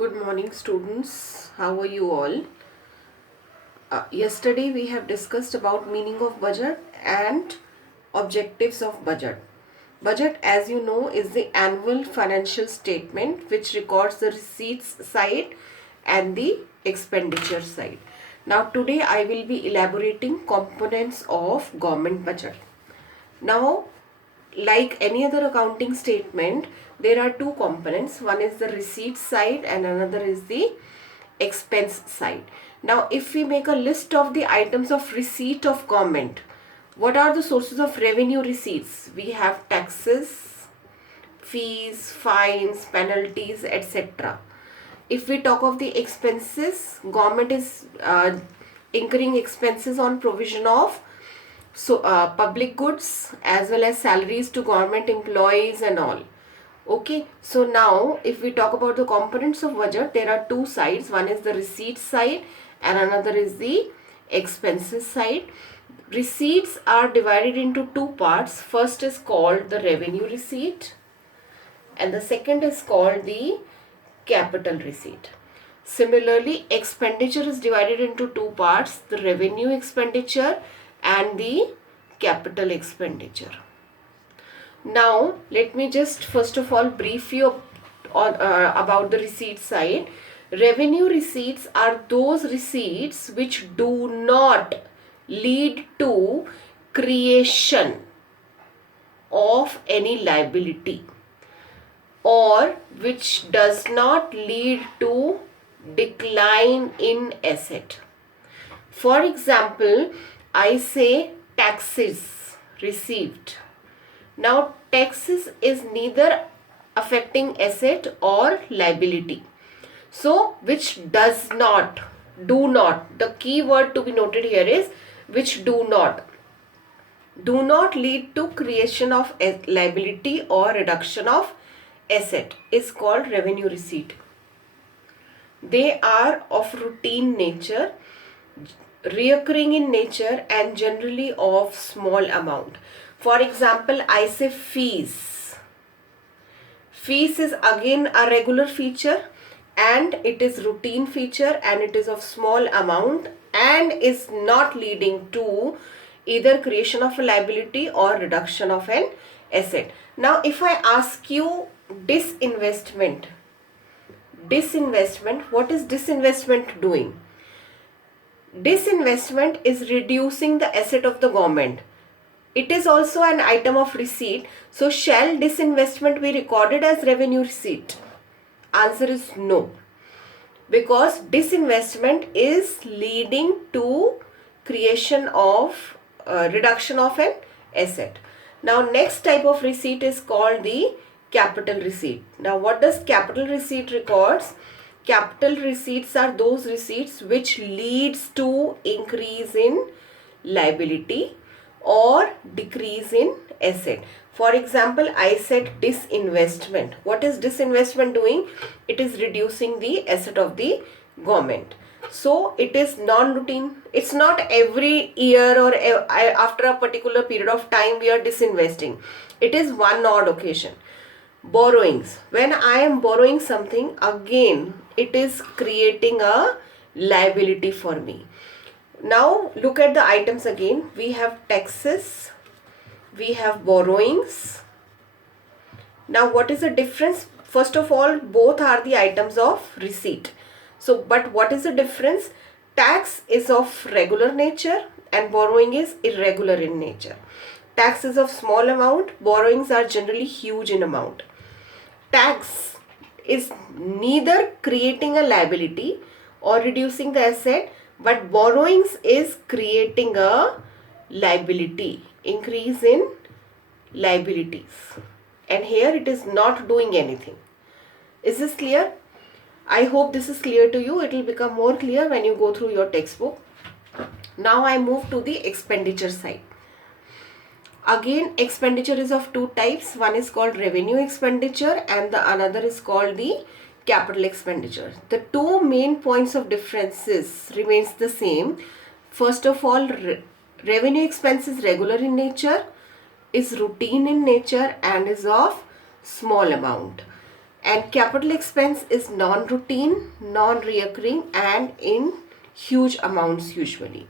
Good morning, students. How are you all? Yesterday we have discussed about meaning of budget and objectives of budget. Budget, as you know, is the annual financial statement which records the receipts side and the expenditure side. Now today I will be elaborating components of government budget. Now, like any other accounting statement, there are two components. One is the receipt side and another is the expense side. Now, if we make a list of the items of receipt of government, what are the sources of revenue receipts? We have taxes, fees, fines, penalties, etc. If we talk of the expenses, government is incurring expenses on provision of public goods as well as salaries to government employees and all. Okay, so now if we talk about the components of budget, there are two sides. One is the receipt side and another is the expenses side. Receipts are divided into two parts. First is called the revenue receipt and the second is called the capital receipt. Similarly, expenditure is divided into two parts, the revenue expenditure and the capital expenditure. Now, let me just first of all brief you on about the receipt side. Revenue receipts are those receipts which do not lead to creation of any liability or which does not lead to decline in asset. For example, I say taxes received. Now, taxes is neither affecting asset or liability. So, which does not, do not, the key word to be noted here is which do not lead to creation of liability or reduction of asset is called revenue receipt. They are of routine nature, reoccurring in nature and generally of small amount. For example, I say fees. Fees is again a regular feature and it is routine feature and it is of small amount and is not leading to either creation of a liability or reduction of an asset. Now, if I ask you disinvestment, what is disinvestment doing? Disinvestment is reducing the asset of the government. It is also an item of receipt. So, shall disinvestment be recorded as revenue receipt? Answer is no. Because disinvestment is leading to creation of reduction of an asset. Now, next type of receipt is called the capital receipt. Now, what does capital receipt records? Capital receipts are those receipts which leads to increase in liability or decrease in asset. For example, I said disinvestment. What is disinvestment doing? It is reducing the asset of the government. So, it is non-routine. It's not every year or after a particular period of time we are disinvesting. It is one odd occasion. Borrowings. When I am borrowing something, again, it is creating a liability for me. Now, look at the items again. We have taxes. We have borrowings. Now, what is the difference? First of all, both are the items of receipt. So, but what is the difference? Tax is of regular nature and borrowing is irregular in nature. Tax is of small amount. Borrowings are generally huge in amount. Tax is neither creating a liability or reducing the asset, but borrowings is creating a liability, increase in liabilities. And here it is not doing anything. Is this clear? I hope this is clear to you. It will become more clear when you go through your textbook. Now I move to the expenditure side. Again, expenditure is of two types. One is called revenue expenditure and the another is called the capital expenditure. The two main points of differences remains the same. First of all, revenue expense is regular in nature, is routine in nature and is of small amount. And capital expense is non-routine, non-reoccurring and in huge amounts usually.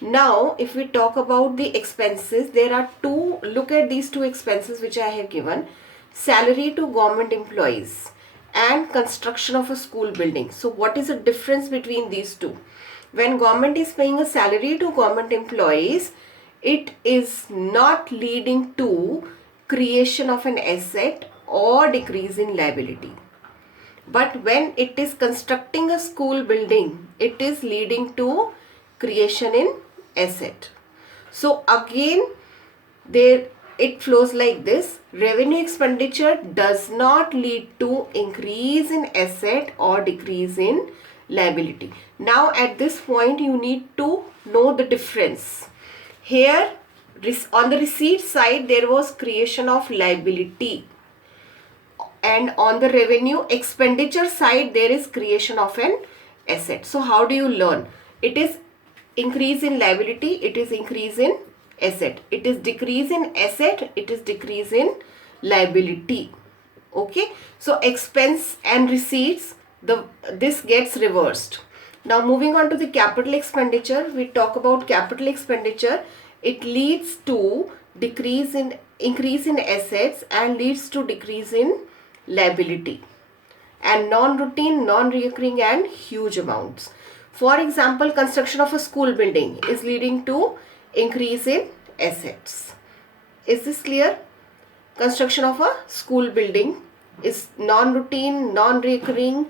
Now, if we talk about the expenses, there are two, look at these two expenses which I have given. Salary to government employees and construction of a school building. So, what is the difference between these two? When government is paying a salary to government employees, it is not leading to creation of an asset or decrease in liability. But when it is constructing a school building, it is leading to creation in asset. So again, there it flows like this. Revenue expenditure does not lead to increase in asset or decrease in liability. Now at this point you need to know the difference. Here on the receipt side there was creation of liability, and on the revenue expenditure side there is creation of an asset. So how do you learn? It is increase in liability, it is increase in asset. It is decrease in asset, it is decrease in liability. Okay, so expense and receipts, this gets reversed. Now moving on to the capital expenditure, we talk about capital expenditure. It leads to increase in assets and leads to decrease in liability, and non-routine, non-recurring and huge amounts. For example, construction of a school building is leading to increase in assets. Is this clear? Construction of a school building is non-routine, non-recurring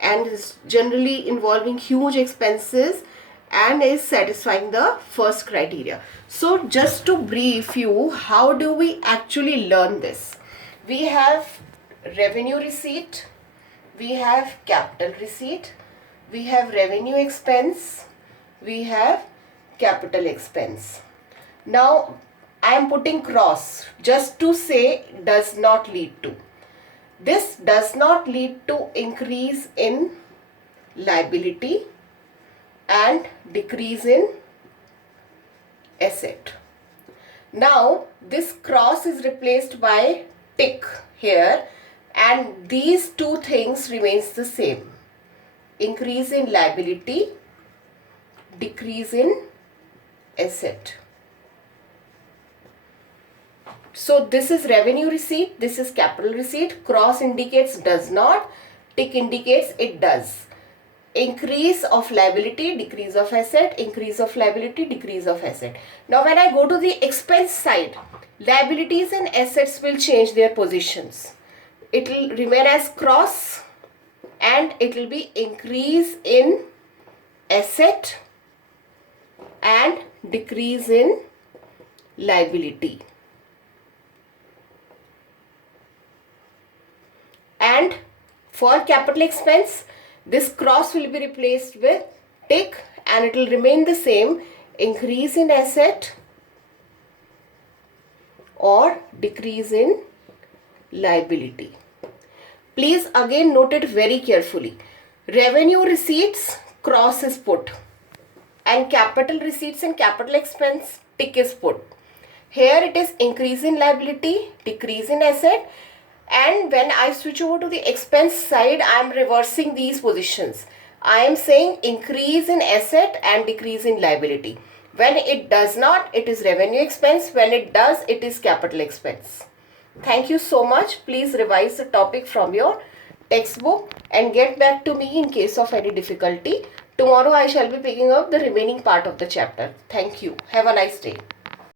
and is generally involving huge expenses and is satisfying the first criteria. So just to brief you, how do we actually learn this? We have revenue receipt, we have capital receipt, we have revenue expense, we have capital expense. Now I am putting cross just to say does not lead to. This does not lead to increase in liability and decrease in asset. Now this cross is replaced by tick here, and these two things remains the same. Increase in liability, decrease in asset. So this is revenue receipt, this is capital receipt. Cross indicates does not, tick indicates it does. Increase of liability, decrease of asset, increase of liability, decrease of asset. Now when I go to the expense side, liabilities and assets will change their positions. It will remain as cross and it will be increase in asset and decrease in liability. And for capital expense, this cross will be replaced with tick and it will remain the same, increase in asset or decrease in liability. Please again note it very carefully. Revenue receipts, cross is put, and capital receipts and capital expense, tick is put. Here it is increase in liability, decrease in asset, and when I switch over to the expense side, I am reversing these positions. I am saying increase in asset and decrease in liability. When it does not, it is revenue expense. When it does, it is capital expense. Thank you so much. Please revise the topic from your textbook and get back to me in case of any difficulty. Tomorrow I shall be picking up the remaining part of the chapter. Thank you. Have a nice day.